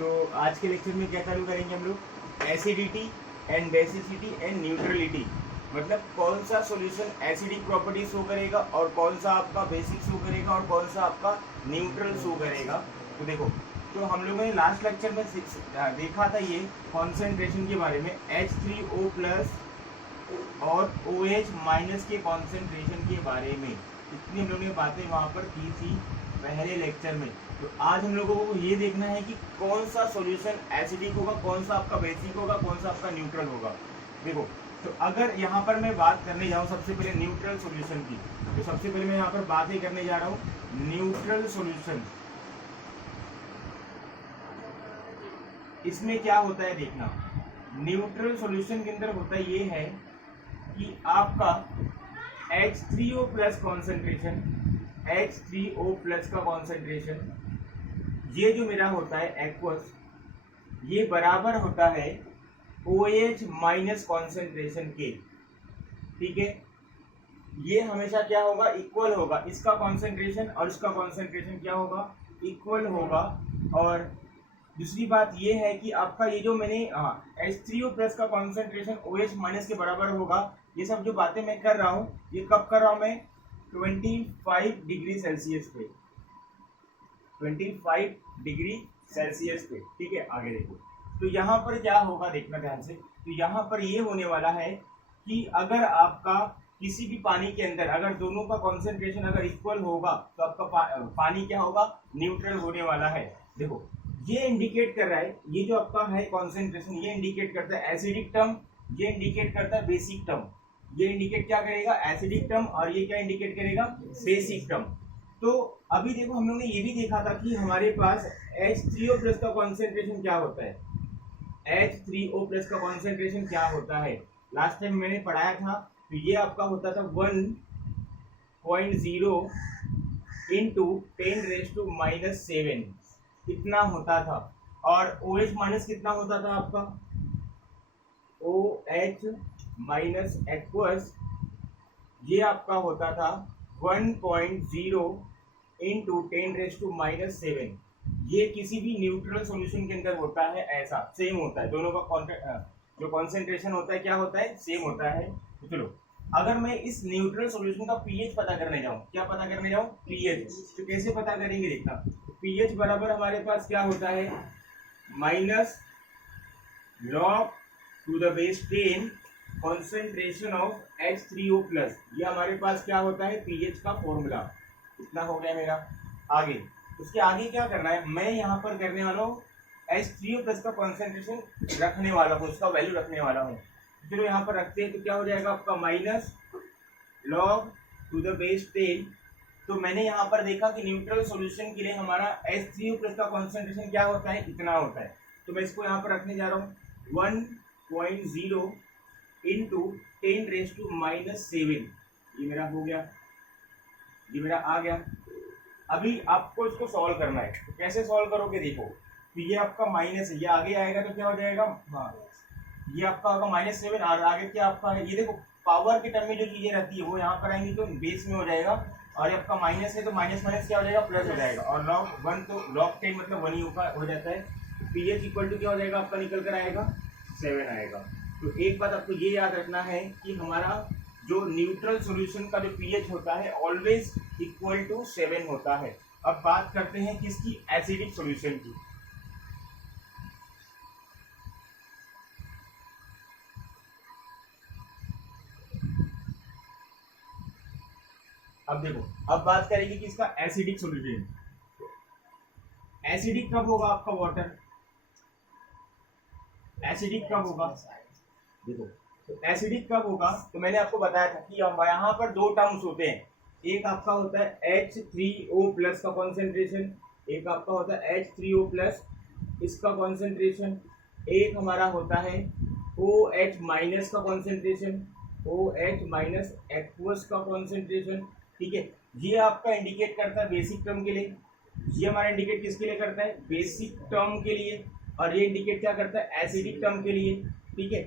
तो आज के लेक्चर में क्या चालू करेंगे हम लोग, acidity and basicity and neutrality, मतलब कौन सा सॉल्यूशन एसिडिक प्रॉपर्टी शो करेगा और कौन सा आपका बेसिक शो करेगा और कौन सा आपका न्यूट्रल शो करेगा। तो देखो, तो हम लोगों ने लास्ट लेक्चर में देखा था ये कॉन्सेंट्रेशन के बारे में, H3O प्लस और OH माइनस के कॉन्सेंट्रेशन के बारे में। इतनी हम लोगों ने बातें वहाँ पर की थी पहले लेक्चर में। तो आज हम लोगों को ये देखना है कि कौन सा सॉल्यूशन एसिडिक होगा, कौन सा आपका बेसिक होगा, कौन सा आपका न्यूट्रल होगा। देखो, तो अगर यहाँ पर मैं बात करने जाऊँ सबसे पहले न्यूट्रल सॉल्यूशन की, तो सबसे पहले मैं यहाँ पर बात ही करने जा रहा हूँ न्यूट्रल सॉल्यूशन। इसमें क्या होता है देखना, न्यूट्रल सॉल्यूशन के अंदर होता ये है कि आपका H3O plus concentration, H3O plus का कॉन्सेंट्रेशन, ये जो मेरा होता है एक्वस, ये बराबर होता है OH माइनस कॉन्सेंट्रेशन के। ठीक है, ये हमेशा क्या होगा, इक्वल होगा। इसका कॉन्सेंट्रेशन और इसका कॉन्सेंट्रेशन क्या होगा, इक्वल होगा। और दूसरी बात ये है कि आपका ये जो मैंने H3O प्लस का कॉन्सेंट्रेशन OH माइनस के बराबर होगा, ये सब जो बातें मैं कर रहा हूँ, ये कब कर रहा हूँ मैं, 25 डिग्री सेल्सियस पे, 25 डिग्री सेल्सियस पे। ठीक है, आगे देखो, तो यहाँ पर क्या होगा देखना ध्यान से। तो यहाँ पर ये होने वाला है कि अगर आपका किसी भी पानी के अंदर अगर दोनों का कॉन्सेंट्रेशन अगर इक्वल होगा तो आपका पानी क्या होगा, न्यूट्रल होने वाला है। देखो, ये इंडिकेट कर रहा है, ये जो आपका है कॉन्सेंट्रेशन, ये इंडिकेट करता है एसिडिक टर्म, ये इंडिकेट करता है बेसिक टर्म। ये इंडिकेट क्या करेगा, एसिडिक टर्म, और ये क्या इंडिकेट करेगा, बेसिक टर्म। तो अभी देखो, हम लोग ने ये भी देखा था कि हमारे पास H3O प्लस का कॉन्सेंट्रेशन क्या होता है, H3O प्लस का कॉन्सेंट्रेशन क्या होता है, लास्ट टाइम मैंने पढ़ाया था। तो ये आपका होता था 1.0 इंटू 10⁻⁻⁷ इतना होता था। और OH माइनस कितना होता था आपका, OH माइनस एक्वस, ये आपका होता था 1.0 इंटू 10⁻⁷। ये किसी भी न्यूट्रल सॉल्यूशन के अंदर होता है, ऐसा सेम होता है, दोनों का जो कॉन्सेंट्रेशन होता है क्या होता है, सेम होता है। तो चलो, अगर मैं इस न्यूट्रल सॉल्यूशन का पीएच पता करने जाऊं, क्या पता करने जाऊं, पीएच, तो कैसे पता करेंगे देखना। पीएच बराबर हमारे पास क्या होता है, minus log to the base 10 concentration of H3O plus, ये हमारे पास क्या होता है, पीएच का फॉर्मूला। इतना हो गया मेरा। आगे, उसके आगे क्या करना है, मैं यहाँ पर करने वाला हूँ H3O प्लस का कॉन्सेंट्रेशन रखने वाला हूँ, उसका वैल्यू रखने वाला हूँ। चलो यहाँ पर रखते हैं, तो क्या हो जाएगा आपका, minus log to the base 10। तो मैंने यहाँ पर देखा कि न्यूट्रल सॉल्यूशन के लिए हमारा H3O प्लस का कॉन्सेंट्रेशन क्या होता है, इतना होता है। तो मैं इसको यहाँ पर रखने जा रहा हूँ 1.0 इंटू 10⁻⁷। ये मेरा हो गया, ये मेरा आ गया। अभी आपको इसको सॉल्व करना है, तो कैसे सॉल्व करोगे देखो। तो ये आपका माइनस है, ये आगे आएगा तो क्या हो जाएगा, ये आपका होगा -7, और आगे क्या आपका है, ये देखो पावर के टर्म में जो चीजें रहती है वो यहाँ पर आएंगी तो बेस में हो जाएगा, और आपका माइनस है तो माइनस माइनस क्या हो जाएगा, प्लस हो जाएगा। और log 1 तो log 10 मतलब 1 ही हो जाता है। पीएच इक्वल टू क्या हो जाएगा आपका, निकल कर आएगा 7 आएगा। तो एक बात आपको ये याद रखना है कि हमारा जो न्यूट्रल सॉल्यूशन का जो पीएच होता है ऑलवेज इक्वल टू 7 होता है। अब बात करते हैं किसकी, एसिडिक सॉल्यूशन की। अब देखो, अब बात करेंगे कि इसका एसिडिक सॉल्यूशन। एसिडिक कब होगा आपका वाटर, एसिडिक कब होगा, देखो तो एसिडिक कब होगा, तो मैंने आपको बताया था कि यहाँ पर दो टर्म्स होते हैं। एक आपका होता है H3O प्लस का कॉन्सेंट्रेशन, एक आपका होता है H3O प्लस इसका कॉन्सेंट्रेशन, एक हमारा होता है OH माइनस का कॉन्सेंट्रेशन, OH माइनस एक्वस का कॉन्सेंट्रेशन। ठीक है, ये आपका इंडिकेट करता है बेसिक टर्म के लिए, ये हमारा इंडिकेट किसके लिए करता है, बेसिक टर्म के लिए, और ये इंडिकेट क्या करता है, एसिडिक टर्म के लिए। ठीक है,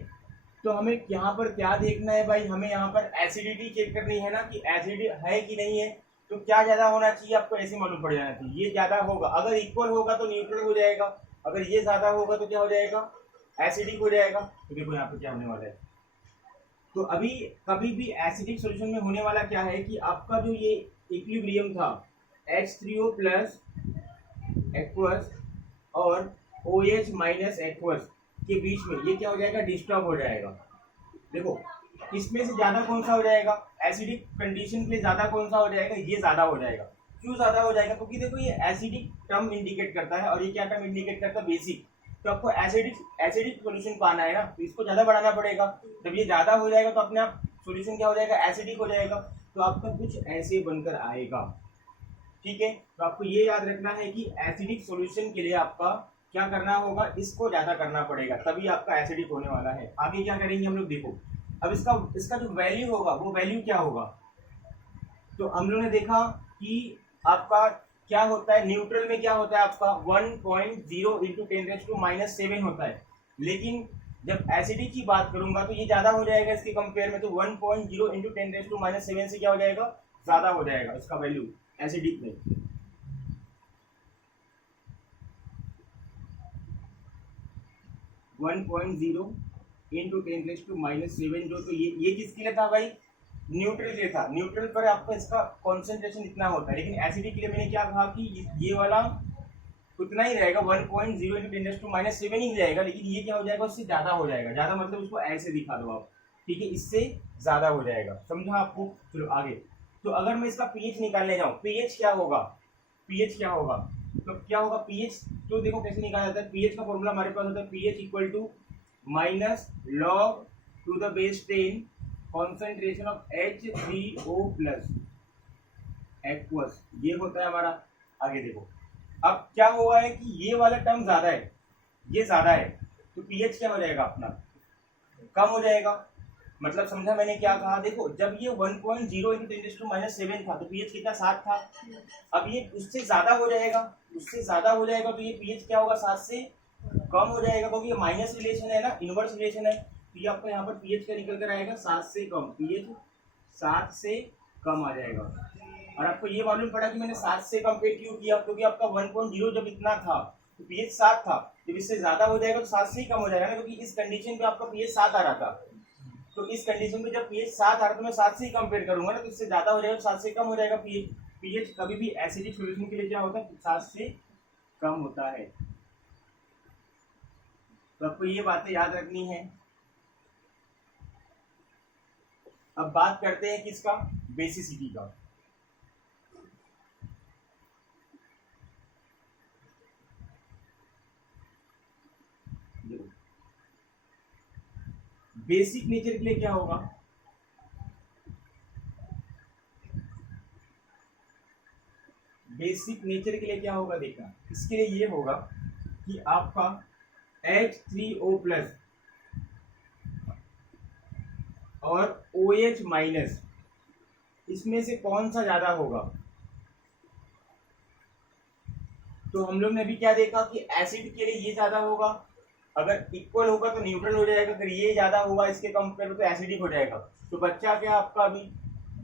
तो हमें यहाँ पर क्या देखना है भाई, हमें यहाँ पर एसिडिटी चेक करनी है ना कि एसिड है कि नहीं है। तो क्या ज्यादा होना चाहिए आपको, ऐसे मालूम पड़ जाना चाहिए, ये ज्यादा होगा। अगर इक्वल होगा तो न्यूट्रल हो जाएगा, अगर ये ज्यादा होगा तो क्या हो जाएगा, एसिडिक हो जाएगा। तो देखो यहाँ पे क्या होने वाला है, तो अभी कभी भी एसिडिक सॉल्यूशन में होने वाला क्या है कि आपका जो ये इक्विलिब्रियम था H3O प्लस एक्वस और OH माइनस एक्वस के बीच में, ये क्या हो जाएगा, डिस्टर्ब हो जाएगा। देखो इसमें से ज्यादा कौन सा हो जाएगा, एसिडिक कंडीशन के लिए ज्यादा कौन सा हो जाएगा, ये ज्यादा हो जाएगा। क्यों ज्यादा हो जाएगा, क्योंकि देखो ये एसिडिक टर्म इंडिकेट करता है और ये क्या टर्म इंडिकेट करता है, बेसिक। तो आपको एसिडिक सॉल्यूशन पाना है ना, तो इसको ज्यादा बढ़ाना पड़ेगा। जब ये ज्यादा हो जाएगा तो अपने आप सॉल्यूशन क्या हो जाएगा, एसिडिक हो जाएगा। तो आपका कुछ ऐसे बनकर आएगा, ठीक है। तो आपको ये याद रखना है कि एसिडिक सॉल्यूशन के लिए आपका क्या करना होगा, इसको ज्यादा करना पड़ेगा, तभी आपका एसिडिक होने वाला है। आगे क्या करेंगे हम लोग, देखो अब इसका जो वैल्यू होगा वो वैल्यू क्या होगा। तो हम लोग ने देखा कि आपका क्या होता है, न्यूट्रल में क्या होता है आपका 1.0 इंटू 10⁻⁻7 होता है। लेकिन जब एसिडिक की बात करूंगा तो ये ज्यादा हो जाएगा इसके कंपेयर में, तो 1.0 इंटू 10⁻7 से क्या हो जाएगा, ज्यादा हो जाएगा इसका वैल्यू एसिडिक में। वन पॉइंट जीरो इंटू 10⁻⁷ जो, तो ये किसके लिए था भाई, न्यूट्रल के लिए था। न्यूट्रल पर आपका इसका कॉन्सेंट्रेशन इतना होता है, लेकिन एसिडिक के लिए मैंने क्या कहा कि ये वाला उतना ही रहेगा, 1.0 इंटू 10⁻⁷ ही रहेगा। लेकिन ये क्या हो जाएगा, उससे ज्यादा हो जाएगा। ज्यादा मतलब उसको ऐसे दिखा दो आप, ठीक है, इससे ज्यादा हो जाएगा, समझा आपको। चलो आगे, तो अगर मैं इसका पीएच निकालने जाऊं, पीएच क्या होगा, पीएच क्या होगा, तो क्या होगा पीएच, तो देखो कैसे निकाला जाता है। पीएच का फॉर्मूला हमारे पास होता है, pH equal to minus log to the base 10 concentration of H3O plus aqueous, ये होता है हमारा। आगे देखो, अब क्या हुआ है कि ये वाला टर्म ज्यादा है, ये ज्यादा है, तो पीएच क्या हो जाएगा अपना, कम हो जाएगा। मतलब समझा मैंने क्या कहा, देखो जब ये 1.0 इंटू 10⁻⁷ था तो पीएच कितना, 7 था। अब ये उससे ज्यादा हो जाएगा, उससे ज्यादा हो जाएगा, तो ये पीएच क्या होगा, 7 से कम हो जाएगा, क्योंकि ये माइनस रिलेशन है ना, इनवर्स रिलेशन है। तो ये आपको यहाँ पर पीएच का निकल कर आएगा 7 से कम, पीएच 7 से कम आ जाएगा। और आपको ये मालूम पड़ा कि मैंने 7 से कंपेयर क्यों किया, क्योंकि आपका 1.0 जब इतना था तो पीएच 7 था, जब इससे ज्यादा हो जाएगा तो 7 से ही कम हो जाएगा ना, क्योंकि इस कंडीशन पे आपका पीएच 7 आ रहा था। तो इस कंडीशन में जब पीएच 7 आ रहा है तो मैं 7 से ही कंपेयर करूंगा ना, तो इससे ज्यादा हो जाएगा, 7 से कम हो जाएगा पीएच। पीएच कभी भी एसिडिक सॉल्यूशन के लिए क्या होता है, 7 से कम होता है। तो आपको ये बातें याद रखनी है। अब बात करते हैं किसका, बेसिसिटी का। बेसिक नेचर के लिए क्या होगा, बेसिक नेचर के लिए क्या होगा, देखना इसके लिए ये होगा कि आपका H3O प्लस और OH माइनस, इसमें से कौन सा ज्यादा होगा। तो हम लोग ने अभी क्या देखा कि एसिड के लिए ये ज्यादा होगा, अगर इक्वल होगा तो न्यूट्रल हो जाएगा, अगर ये ज्यादा होगा इसके कंपेयर में तो एसिडिक हो जाएगा। तो बच्चा क्या आपका अभी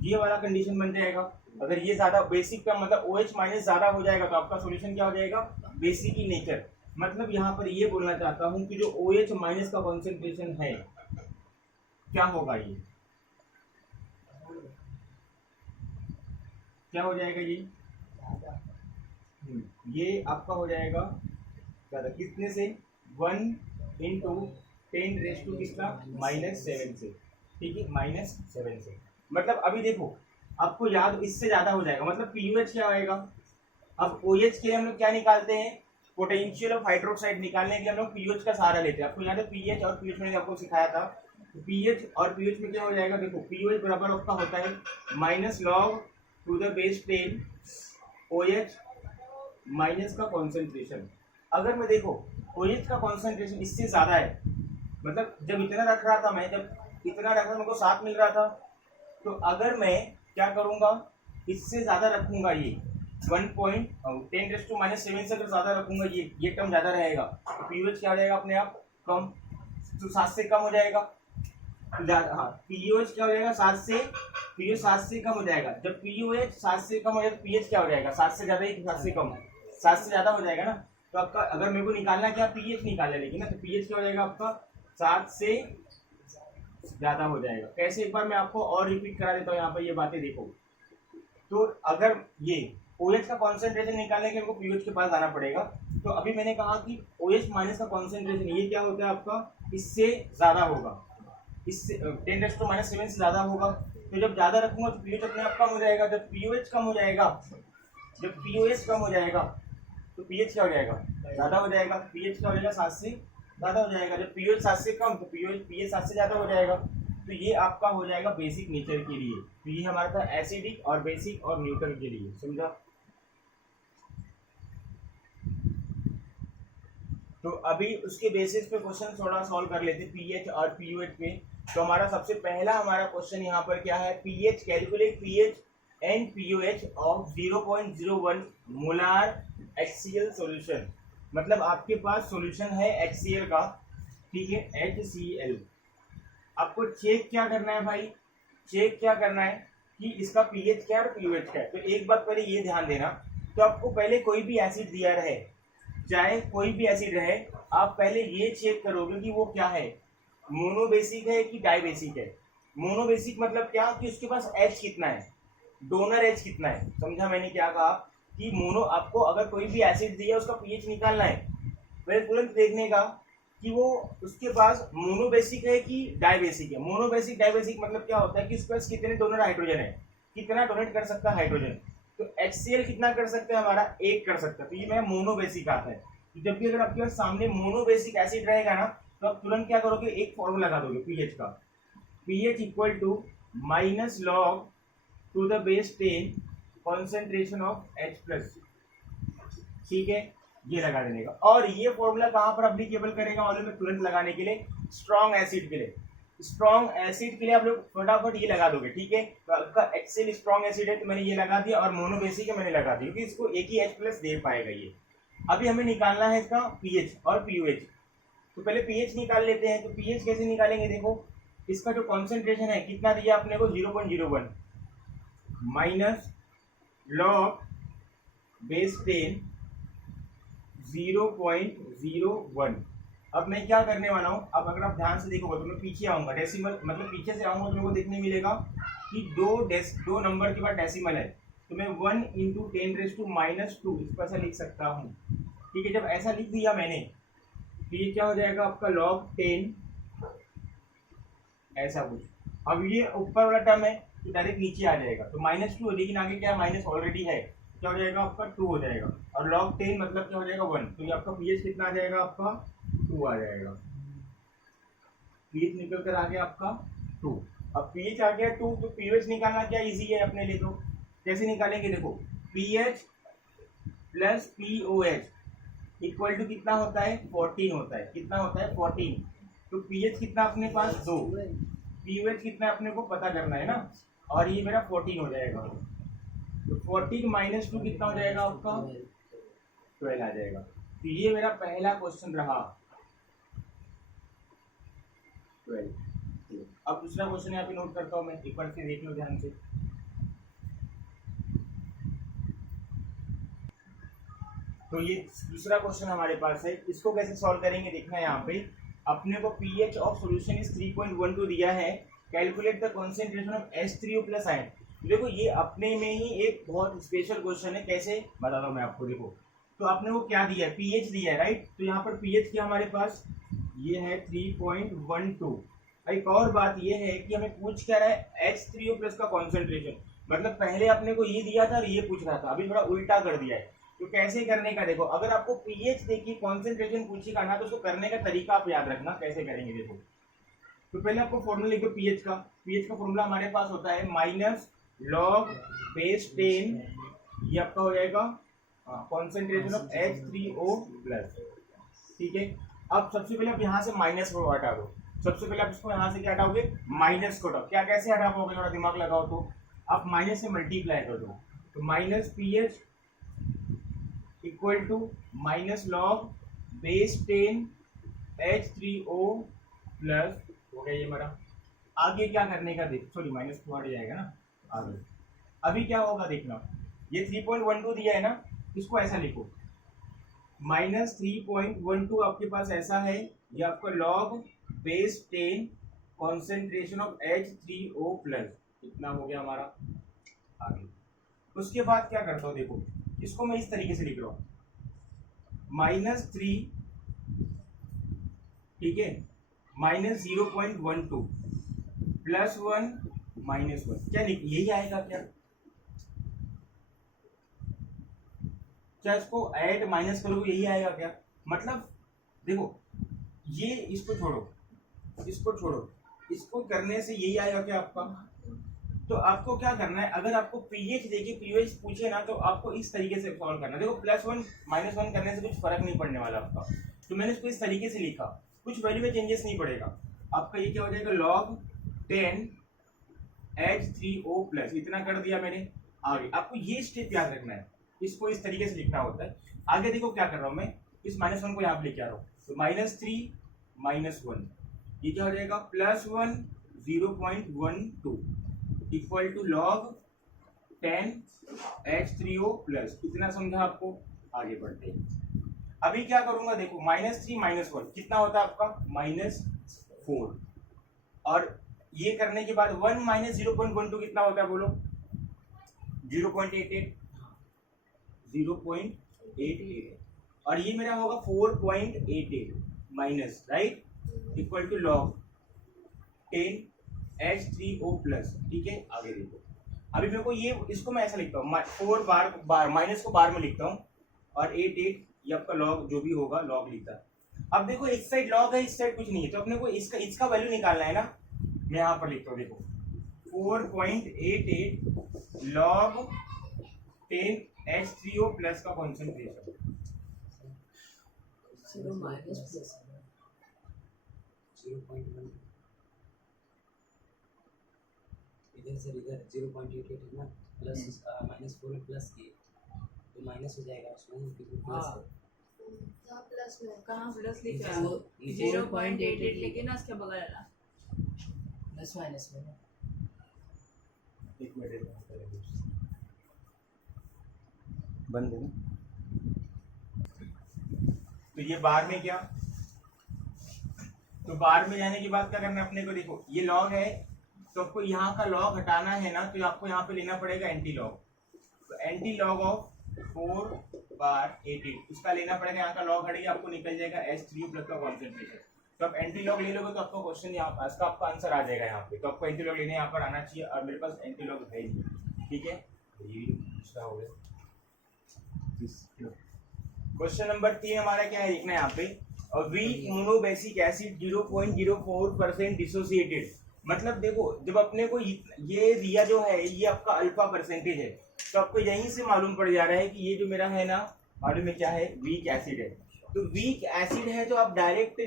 ये वाला कंडीशन बन जाएगा, अगर ये ज्यादा बेसिक का मतलब OH माइनस ज्यादा हो जाएगा तो आपका सॉल्यूशन क्या हो जाएगा, बेसिक ही नेचर। मतलब यहाँ पर ये बोलना चाहता हूँ कि जो OH माइनस का कॉन्सेंट्रेशन है क्या होगा, ये क्या हो जाएगा, ये आपका हो जाएगा ज्यादा, कितने से, 1 इंटू 10⁻⁷ किसका, -7 से, ठीक है, -7 से। मतलब अभी देखो आपको याद, इससे ज्यादा हो जाएगा, मतलब पीयूएच क्या आएगा। अब OH के लिए हम लोग क्या निकालते हैं, पोटेंशियल ऑफ हाइड्रोक्साइड निकालने के लिए हम लोग पीएच का सहारा लेते हैं। आपको याद है पीएच और पीएच मैंने आपको सिखाया था, तो पीएच और पीएच में क्या हो जाएगा, देखो पीओएच बराबर आपका होता है minus log to the base 10 OH minus का कॉन्सेंट्रेशन। अगर मैं देखो OH का कॉन्सेंट्रेशन इससे ज्यादा है, मतलब जब इतना रख रहा था मैं, जब इतना रख रहा था मेरे को 7 मिल रहा था, तो अगर मैं क्या करूंगा, इससे ज्यादा रखूंगा, ये 1.10⁻⁷ से अगर ज्यादा रखूंगा, ये टर्म ज्यादा रहेगा, तो पीओएच क्या हो जाएगा अपने आप कम, तो 7 से कम हो जाएगा। हाँ, पीओएच क्या हो जाएगा, 7 से, पीओएच 7 से कम हो जाएगा। जब पीओएच 7 से कम हो जाएगा तो पीएच क्या हो जाएगा, 7 से ज्यादा ही, 7 से कम, 7 से ज्यादा हो जाएगा ना। तो आपका अगर मेरे को निकालना क्या, पीएच निकालना, लेकिन ना तो पीएच क्या हो जाएगा आपका 7 से ज्यादा हो जाएगा। कैसे, एक बार मैं आपको और रिपीट करा देता हूँ यहाँ पर ये बातें देखो। तो अगर ये OH का कॉन्सेंट्रेशन निकालने के लिए पीएच के पास आना पड़ेगा। तो अभी मैंने कहा कि OH माइनस का कॉन्सेंट्रेशन ये क्या होता है आपका, इससे ज्यादा होगा, इससे 10⁻⁻7 से ज्यादा होगा। तो जब ज्यादा रखूंगा तो पीएच अपने आप कम हो जाएगा। जब पीओएच कम हो जाएगा, जब पीओएच कम हो जाएगा तो पीएच क्या हो जाएगा, ज्यादा हो जाएगा। पीएच क्या हो जाएगा, 7 से ज्यादा हो जाएगा। जब पीओएच 7 से कम तो पीएच 7 से ज्यादा हो जाएगा। तो ये आपका हो जाएगा बेसिक नेचर के लिए। तो ये हमारा था एसिडिक और बेसिक और न्यूट्रल के लिए, समझा। तो अभी उसके बेसिस पे क्वेश्चन थोड़ा सॉल्व कर लेते पीएच और पीओएच पे। तो हमारा सबसे पहला हमारा क्वेश्चन यहाँ पर क्या है, pH, calculate pH and pOH of 0.01 molar HCl solution. मतलब आपके पास सॉल्यूशन है HCl का, ठीक है, HCl। आपको चेक क्या करना है भाई, चेक क्या करना है कि इसका पीएच क्या है और पीओएच क्या है। तो एक बात पहले ये ध्यान देना, तो आपको पहले कोई भी एसिड दिया रहे, चाहे कोई भी एसिड रहे, आप पहले ये चेक करोगे कि वो क्या है, मोनोबेसिक है कि डाइबेसिक है। मोनोबेसिक मतलब क्या, कि उसके पास H कितना है, डोनर H कितना है। समझा मैंने क्या कहा कि मोनो, आपको अगर कोई भी एसिड दिया उसका पीएच निकालना है, फिर तुरंत देखने का कि वो उसके पास मोनोबेसिक है कि डाइबेसिक है। मोनोबेसिक डाइबेसिक मतलब क्या होता है कि उसके पास कितने डोनर हाइड्रोजन है, कितना डोनेट कर सकता है हाइड्रोजन। तो HCl कितना कर सकते हैं, हमारा 1 कर सकता है। तो ये मैं मोनोबेसिक आता है। तो जब भी अगर आपके पास सामने मोनोबेसिक एसिड रहेगा ना, तो आप तुरंत क्या करोगे, एक फॉर्मूला लगा दोगे पीएच का, pH equal to minus log to the base 10 concentration of H+, ठीक है, ये लगा देने का। और ये फॉर्मूला कहाँ पर अप्लीकेबल करेगा मालूम है, तुरंत लगाने के लिए स्ट्रॉन्ग एसिड के लिए। स्ट्रॉन्ग एसिड के लिए आप लोग फटाफट ये लगा दोगे, ठीक है। तो आपका HCl स्ट्रॉन्ग एसिड है तो मैंने ये लगा दिया, और मोनोबेसिक है मैंने लगा दिया, क्योंकि इसको एक ही H+ दे पाएगा ये। अभी हमें निकालना है इसका पीएच और पीओएच। तो पहले पीएच निकाल लेते हैं। तो पीएच कैसे निकालेंगे, देखो इसका जो कॉन्सेंट्रेशन है कितना दिया अपने को, 0.01 माइनस लॉग बेस 10 0.01। अब मैं क्या करने वाला हूँ, अब अगर आप ध्यान से देखोगे तो मैं पीछे आऊंगा, डेसिमल मतलब पीछे से आऊंगा तो मेरे को देखने मिलेगा कि दो नंबर के बाद डेसिमल है। तो मैं 1 × 10⁻⁻2 इसको ऐसा लिख सकता हूँ, ठीक है। जब ऐसा लिख दिया मैंने तो ये क्या हो जाएगा आपका log 10 ऐसा कुछ। अब ये ऊपर वाला टर्म है तो डायरेक्ट नीचे आ जाएगा, तो -2, लेकिन आगे क्या है, माइनस ऑलरेडी है, क्या हो जाएगा आपका 2 हो जाएगा। और log 10 मतलब क्या हो जाएगा 1। तो ये आपका पीएच कितना आ जाएगा, आपका 2 आ जाएगा। पीएच निकल कर आ गया आपका 2। अब पीएच आ गया 2 तो पीएच निकालना क्या इजी है अपने लिए। तो कैसे निकालेंगे, देखो pH plus pOH equal to कितना होता है, 14 होता है। कितना होता है, 14। तो पीएच कितना अपने पास 2, पीओएच कितना अपने को पता करना है ना, और ये मेरा 14 हो जाएगा। तो 14 - 2 कितना हो जाएगा आपका, 12 आ जाएगा। तो ये मेरा पहला क्वेश्चन रहा 12। अब दूसरा क्वेश्चन यहाँ पे नोट करता हूँ मैं, एक बार से देख लो ध्यान से। तो ये दूसरा क्वेश्चन हमारे पास है, इसको कैसे सॉल्व करेंगे देखना है। यहाँ पे अपने को पीएच ऑफ सॉल्यूशन इज 3.12 दिया है, calculate the concentration of H3O+ ion. देखो ये अपने में ही एक बहुत स्पेशल क्वेश्चन है, कैसे बता दो मैं आपको। देखो तो आपने वो क्या दिया है, पीएच दिया है, राइट। तो यहाँ पर पीएच क्या हमारे पास ये है 3.12। एक और बात ये है कि हमें पूछ क्या रहा है, H3O+ का कॉन्सेंट्रेशन। मतलब पहले अपने को ये दिया था और ये पूछ रहा था, अभी थोड़ा उल्टा कर दिया है। तो कैसे करने का, देखो अगर आपको पीएच देखिए कॉन्सेंट्रेशन पूछेगा ना, तो उसको करने का तरीका आप याद रखना कैसे करेंगे। देखो तो पहले आपको फॉर्मूला लिखो पीएच का। पीएच का फॉर्मूला हमारे पास होता है माइनस लॉग बेस 10, ये आपका हो जाएगा कॉन्सेंट्रेशन ऑफ H3O+, ठीक है। अब सबसे पहले आप यहाँ से माइनस को हटा दो। सबसे पहले आप इसको यहाँ से क्या हटाओगे, माइनस को हटाओ। क्या कैसे हटा पाओगे, थोड़ा दिमाग लगाओ। तो आप माइनस से मल्टीप्लाई कर दो, तो minus pH equal to minus log base 10 H3O+ हो गया ये हमारा। आगे क्या करने का देख, सॉरी माइनस को हट जाएगा ना आगे। अभी क्या होगा देखना, ये 3.12 दिया है ना, इसको ऐसा लिखो -3.12 आपके पास ऐसा है, ये आपका log base 10 concentration of H3O plus, इतना हो गया हमारा। आगे उसके बाद क्या करता हूँ, देखो इसको मैं इस तरीके से लिख रहा हूँ, -3, ठीक है, -0.12 +1 -1, क्या यही आएगा क्या? क्या इसको ऐड माइनस करोगे यही आएगा क्या? मतलब देखो ये इसको छोड़ो, इसको छोड़ो, इसको करने से यही आएगा क्या आपका? तो आपको क्या करना है, अगर आपको पीएच देखिए, पीएच पूछे ना तो आपको इस तरीके से सॉल्व करना है। देखो +1 -1 करने से कुछ फर्क नहीं पड़ने वाला आपका, तो मैंने इसको इस तरीके से लिखा, कुछ वैल्यू में चेंजेस नहीं पड़ेगा आपका। ये क्या हो जाएगा, log 10 H3O प्लस, इतना कर दिया मैंने। आगे आपको ये स्टेप याद रखना है, इसको इस तरीके से लिखना होता है। आगे देखो क्या कर रहा हूं मैं, इस -1 को यहाँ पे लेके आ रहा हूँ, तो -3 -1, ये क्या हो जाएगा, +1 0.12 equal to log 10 H3O plus, इतना समझा आपको? आगे बढ़ते हैं। अभी क्या करूंगा, देखो -3 -1 कितना होता है आपका, -4, और ये करने के बाद 1 - 0.12 कितना होता है बोलो, 0.88, 0.88, और ये मेरा होगा 4.88 minus, right, equal to log 10 H3O plus, ठीक है। आगे देखो, अभी मेरे को ये, इसको मैं ऐसा लिखता हूँ, 4 बार माइनस को बार में लिखता हूँ, और 88 ये आपका log जो भी होगा log लिखता है। अब देखो इस साइड log है, इस साइड कुछ नहीं है, तो अपने को इसका वैल्यू निकालना है ना। मैं यहाँ पर लिखता हूँ, देखो 4.88 log 10 H3O प्लस का कॉन्सेंट्रेशन, इधर से इधर 0.88 है ना, प्लस -4 प्लस ये तो माइनस हो जाएगा उसमें, प्लस है प्लस में कहाँ प्लस लिखा है, 0.88 लेकिन ना उसके बगल वाला प्लस माइनस में। एक मिनट बंद है ना, तो ये बार में क्या, तो बार में जाने के बाद क्या करना है अपने को, देखो ये log है, तो आपको यहाँ का log हटाना है ना, तो आपको यहाँ पे लेना पड़ेगा एंटी लॉग, तो एंटी लॉग ऑफ 4/88 उसका लेना पड़ेगा, यहाँ का log हटेगा, आपको निकल जाएगा H3O प्लस का कॉन्सेंट्रेशन। तो आप एंटी लॉग ले लोगे तो आपका क्वेश्चन यहाँ पर, इसका आपका आंसर आ जाएगा यहाँ पे, तो आपको एंटी लॉग लेने यहाँ पर आना चाहिए, और मेरे पास एंटी लॉग है ही, ठीक है। ये हो गया क्वेश्चन नंबर 3 हमारा क्या है देखना है यहाँ पे, वीक मोनोबेसिक एसिड 0.04% डिसोसिएटेड, मतलब देखो जब अपने को ये दिया जो है ये आपका अल्फा परसेंटेज है, तो आपको यहीं से मालूम पड़ जा रहा है कि ये जो मेरा है ना, मालूम में क्या है, वीक एसिड है। तो वीक एसिड है तो आप डायरेक्ट,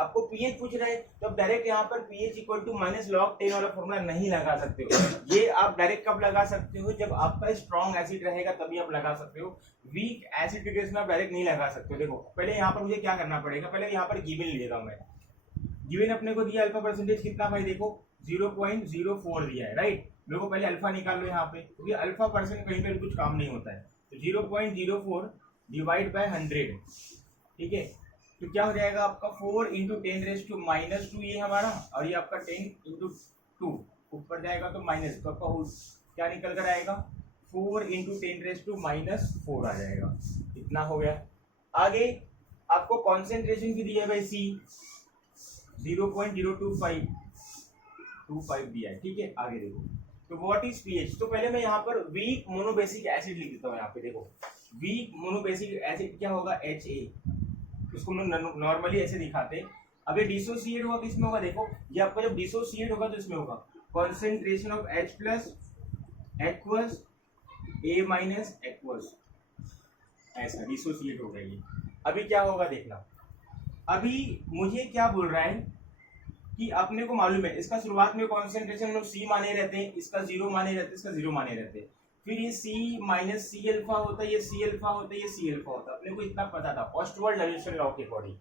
आपको पीएच पूछ रहे हैं तो आप डायरेक्ट यहाँ पर पीएच इक्वल टू -log 10 वाला फॉर्मूला नहीं लगा सकते हो। ये आप डायरेक्ट कब लगा सकते हो, जब आपका स्ट्रॉन्ग एसिड रहेगा तभी आप लगा सकते हो, वीक एसिड के केस में आप डायरेक्ट नहीं लगा सकते हो। देखो पहले यहाँ पर मुझे क्या करना पड़ेगा, पहले यहाँ पर गिवन ले लेता हूँ मैं, गिवन अपने को दिया अल्फा परसेंटेज कितना भाई, देखो 0.04 दिया है, राइट। मेरे को पहले अल्फा निकाल लो यहाँ पे, क्योंकि अल्फा परसेंट कहीं पे कुछ काम नहीं होता है, तो 0.04 डिवाइड बाय 100, ठीक है। तो क्या हो जाएगा आपका 4 × 10⁻², ये हमारा, और ये आपका 10 × 2 ऊपर जाएगा तो माइनस, तो आपका क्या निकल कर आएगा, 4 × 10⁻4 आ जाएगा, इतना हो गया। आगे आपको कॉन्सेंट्रेशन की दी है भाई सी, 0.025 दिया है, ठीक है। आगे देखो, तो व्हाट इज पीएच, तो पहले मैं यहाँ पर वीक मोनोबेसिक एसिड लिख देता हूँ, यहाँ पे देखो वीक मोनोबेसिक एसिड क्या होगा, HA, इसको हम नॉर्मली ऐसे दिखाते। अब ये डिसोसिएट होगा किसमें होगा, देखो ये आपका जब डिसोसिएट होगा तो इसमें होगा concentration of H plus aqueous A minus aqueous, ऐसा डिसोसिएट होगा ये। अभी क्या होगा देखना, अभी मुझे क्या बोल रहा है कि अपने को मालूम है इसका शुरुआत में कॉन्सेंट्रेशन लोग C माने रहते हैं, इसका 0 माने रहते हैं, इसका 0 माने रहते हैं, फिर ये C माइनस C अल्फा होता है, ये C अल्फा होता है, ये C अल्फा होता है, अपने को इतना पता था ऑस्टवर्ड डाइल्यूशन लॉ के अकॉर्डिंग।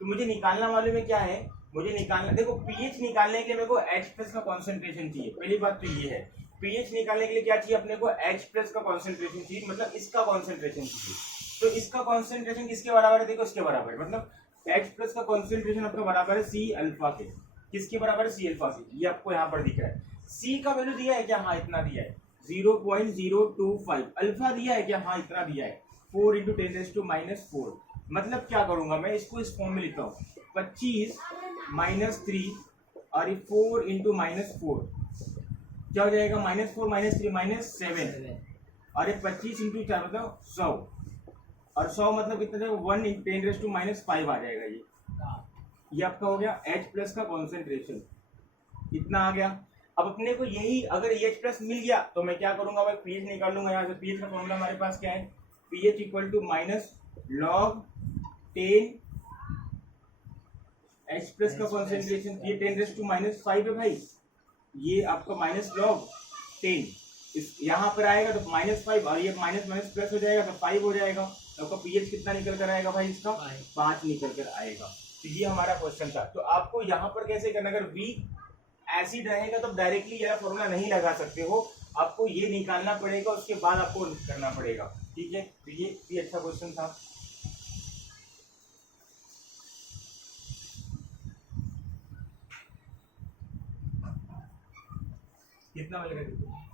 तो मुझे निकालना मालूम है क्या है, मुझे निकालना, देखो पीएच निकालने के लिए मेरे को H प्लस का कॉन्सेंट्रेशन चाहिए, पहली बात तो ये है। पीएच निकालने के लिए क्या चाहिए अपने को, H प्लस का कॉन्सेंट्रेशन चाहिए, मतलब इसका कॉन्सेंट्रेशन चाहिए। तो इसका कॉन्सेंट्रेशन किसके बराबर है, देखो इसके बराबर है, मतलब H प्लस का कॉन्सेंट्रेशन आपका बराबर है C अल्फा के। किसके बराबर है, C अल्फा के। ये आपको यहाँ पर दिख रहा है। C का वैल्यू दिया है क्या, हाँ इतना दिया है 0.025। अल्फा दिया है क्या, हाँ इतना दिया है 4 इंटू 10⁻⁻4। मतलब क्या करूंगा मैं, इसको इस फॉर्म में लिखता हूँ 25 -3 और ये 4 इंटू -4 क्या हो जाएगा, -4 -3 -7 और ये 25 इंटू 4 मतलब 100 और 100 मतलब कितना जाएगा 1 इंटू 10⁻5 आ जाएगा। ये आपका हो गया H प्लस का कॉन्सेंट्रेशन, इतना आ गया। अब अपने को यही अगर H प्लस मिल गया तो मैं क्या करूंगा भाई, पीएच निकाल लूंगा। यहाँ से पीएच का फॉर्मूला हमारे पास क्या है, pH equal to minus log 10 H plus का कॉन्सेंट्रेशन, ये 10⁻⁻5 है भाई, ये आपका माइनस लॉग 10 इस यहाँ पर आएगा तो -5 और ये माइनस माइनस प्लस हो जाएगा तो 5 हो जाएगा। तो आपका पीएच कितना निकल कर आएगा भाई, इसका 5 निकल कर आएगा। तो ये हमारा क्वेश्चन था। तो आपको यहाँ पर कैसे करना, अगर वीक एसिड रहेगा तो डायरेक्टली यह फॉर्मूला नहीं लगा सकते हो, आपको ये निकालना पड़ेगा, उसके बाद आपको करना पड़ेगा। ठीक है, तो ये भी अच्छा क्वेश्चन था। कितना मिलेगा?